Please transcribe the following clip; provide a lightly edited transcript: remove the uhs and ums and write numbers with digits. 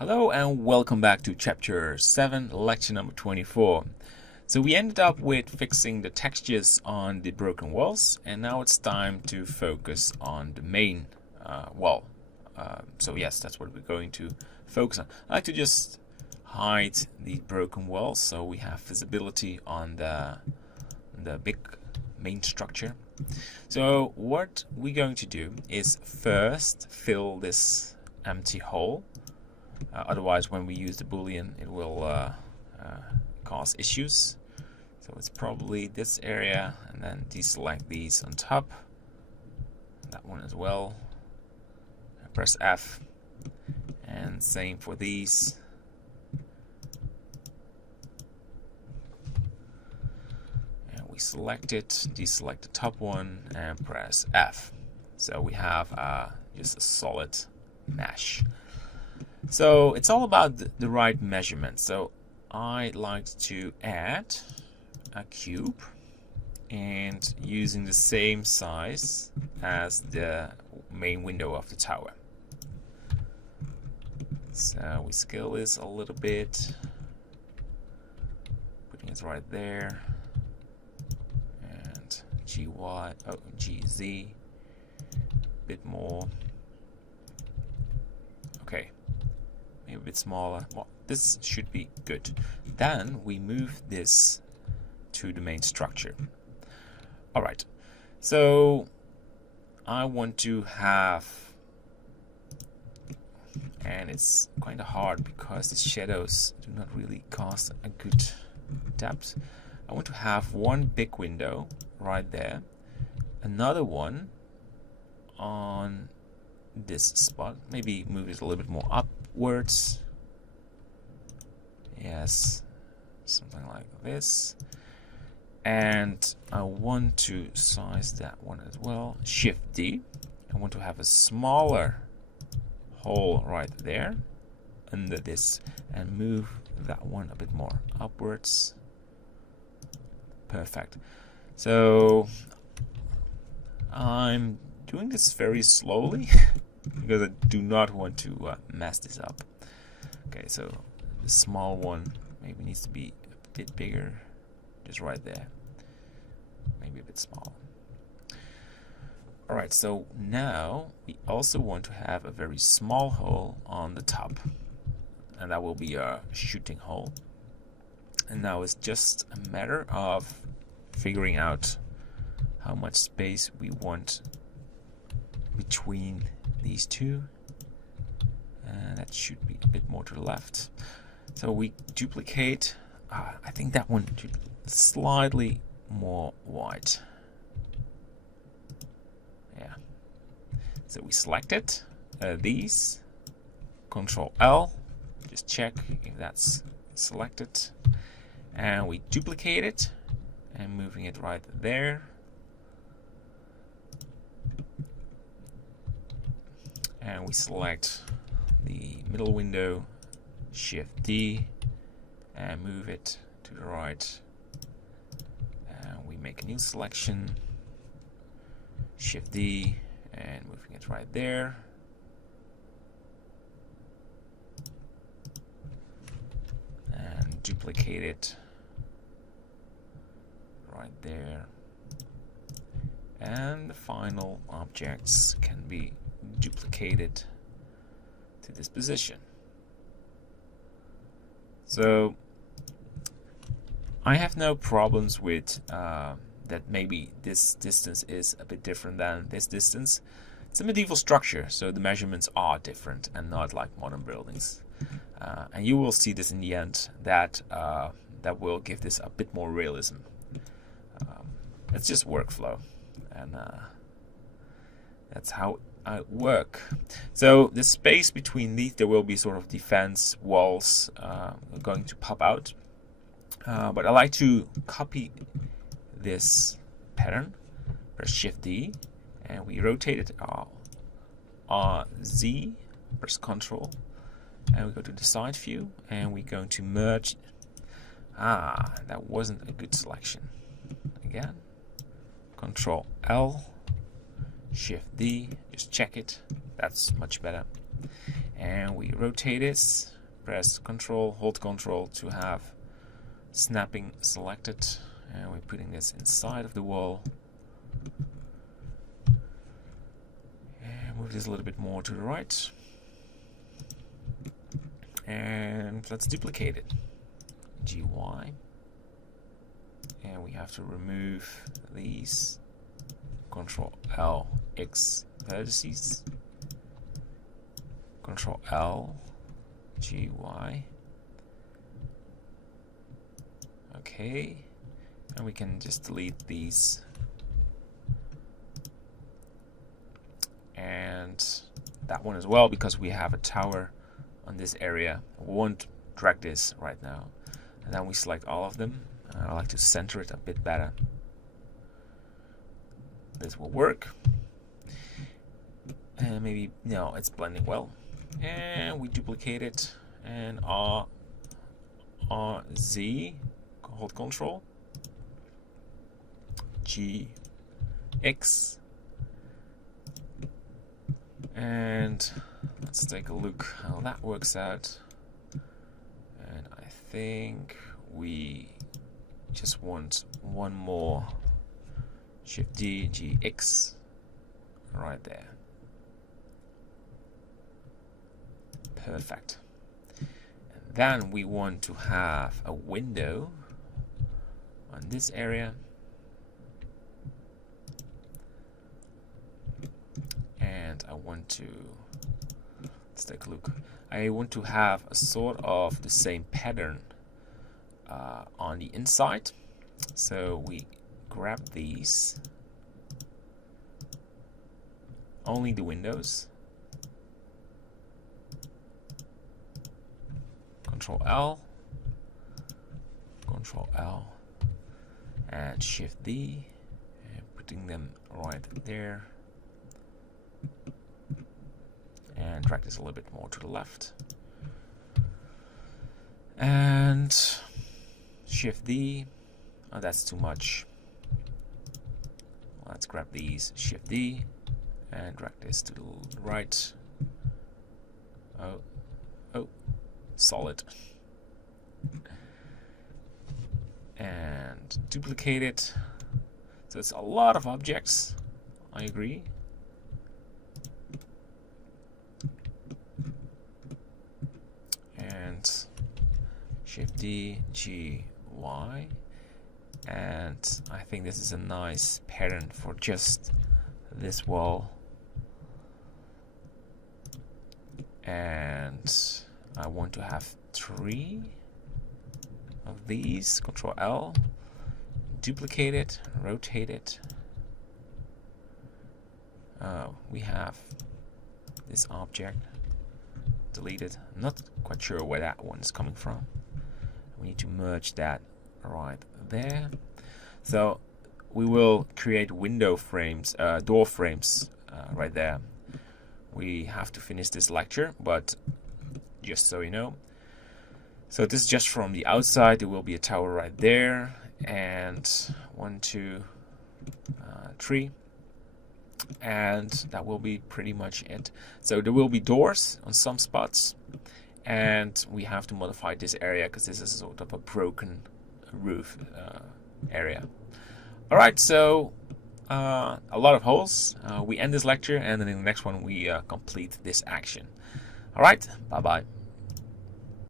Hello and welcome back to chapter 7, lecture number 24. So we ended up with fixing the textures on the broken walls, and now it's time to focus on the main wall. So yes, that's what we're going to focus on. I like to just hide the broken walls so we have visibility on the big main structure. So what we're going to do is first fill this empty hole. Otherwise, when we use the boolean, it will cause issues. So it's probably this area, and then deselect these on top. That one as well. Press F, and same for these. And we select it, deselect the top one, and press F. So we have just a solid mesh. So it's all about the right measurement. So I like to add a cube and using the same size as the main window of the tower. So we scale this a little bit, putting it right there, and GZ, a bit more. Okay. Maybe a bit smaller. Well, this should be good. Then we move this to the main structure. All right. So I want to have, and it's kind of hard because the shadows do not really cast a good depth. I want to have one big window right there, another one on this spot. Maybe move it a little bit more upwards. Yes, something like this. And I want to size that one as well. Shift D. I want to have a smaller hole right there under this and move that one a bit more upwards. Perfect. So I'm doing this very slowly because I do not want to mess this up. Okay, so the small one maybe needs to be a bit bigger, just right there. Maybe a bit smaller. Alright, so now we also want to have a very small hole on the top, and that will be a shooting hole. And now it's just a matter of figuring out how much space we want between these two, and that should be a bit more to the left. So we duplicate. I think that one should be slightly more wide. Yeah. So we select it. These. Control L. Just check if that's selected, and we duplicate it and moving it right there. And we select the middle window, Shift D, and move it to the right. And we make a new selection, Shift D, and moving it right there. And duplicate it right there. And the final objects can be duplicated to this position. So I have no problems with that maybe this distance is a bit different than this distance. It's a medieval structure, so the measurements are different and not like modern buildings. And you will see this in the end that that will give this a bit more realism. It's just workflow, and that's how I work. So the space between these, there will be sort of defense walls going to pop out. But I like to copy this pattern. Press Shift D, and we rotate it. Z, press Control, and we go to the side view, and we're going to merge. That wasn't a good selection. Again, Control L, Shift D, just check it. That's much better. and we rotate it. Press Control, hold Control to have snapping selected, and we're putting this inside of the wall. And move this a little bit more to the right. And let's duplicate it. GY. And we have to remove these Control L X vertices. Control L GY. Okay, and we can just delete these, and that one as well, because we have a tower on this area. We won't drag this right now. And then we select all of them. I like to center it a bit better. This will work. And maybe, no, it's blending well. And we duplicate it, and RZ, hold Control, GX, and let's take a look how that works out. And I think we just want one more Shift D, GX right there. Perfect. And then we want to have a window on this area, and I want to, let's take a look. I want to have a sort of the same pattern on the inside. So we grab these, only the windows, Control L, and Shift D, and putting them right there, and drag this a little bit more to the left, and Shift D. Oh, that's too much. Let's grab these, Shift D, and drag this to the right. Oh, solid. And duplicate it. So it's a lot of objects, I agree. And Shift D, G, Y. And I think this is a nice pattern for just this wall. And I want to have 3 of these. Control L, duplicate it, rotate it. We have this object deleted. I'm not quite sure where that one is coming from. We need to merge that right there. So we will create window frames, door frames right there. We have to finish this lecture, but just so you know. So this is just from the outside. There will be a tower right there, and 1, 2, 3, and that will be pretty much it. So there will be doors on some spots, and we have to modify this area because this is sort of a broken roof area. All right, so a lot of holes. We end this lecture, and then in the next one we complete this action. All right, bye bye.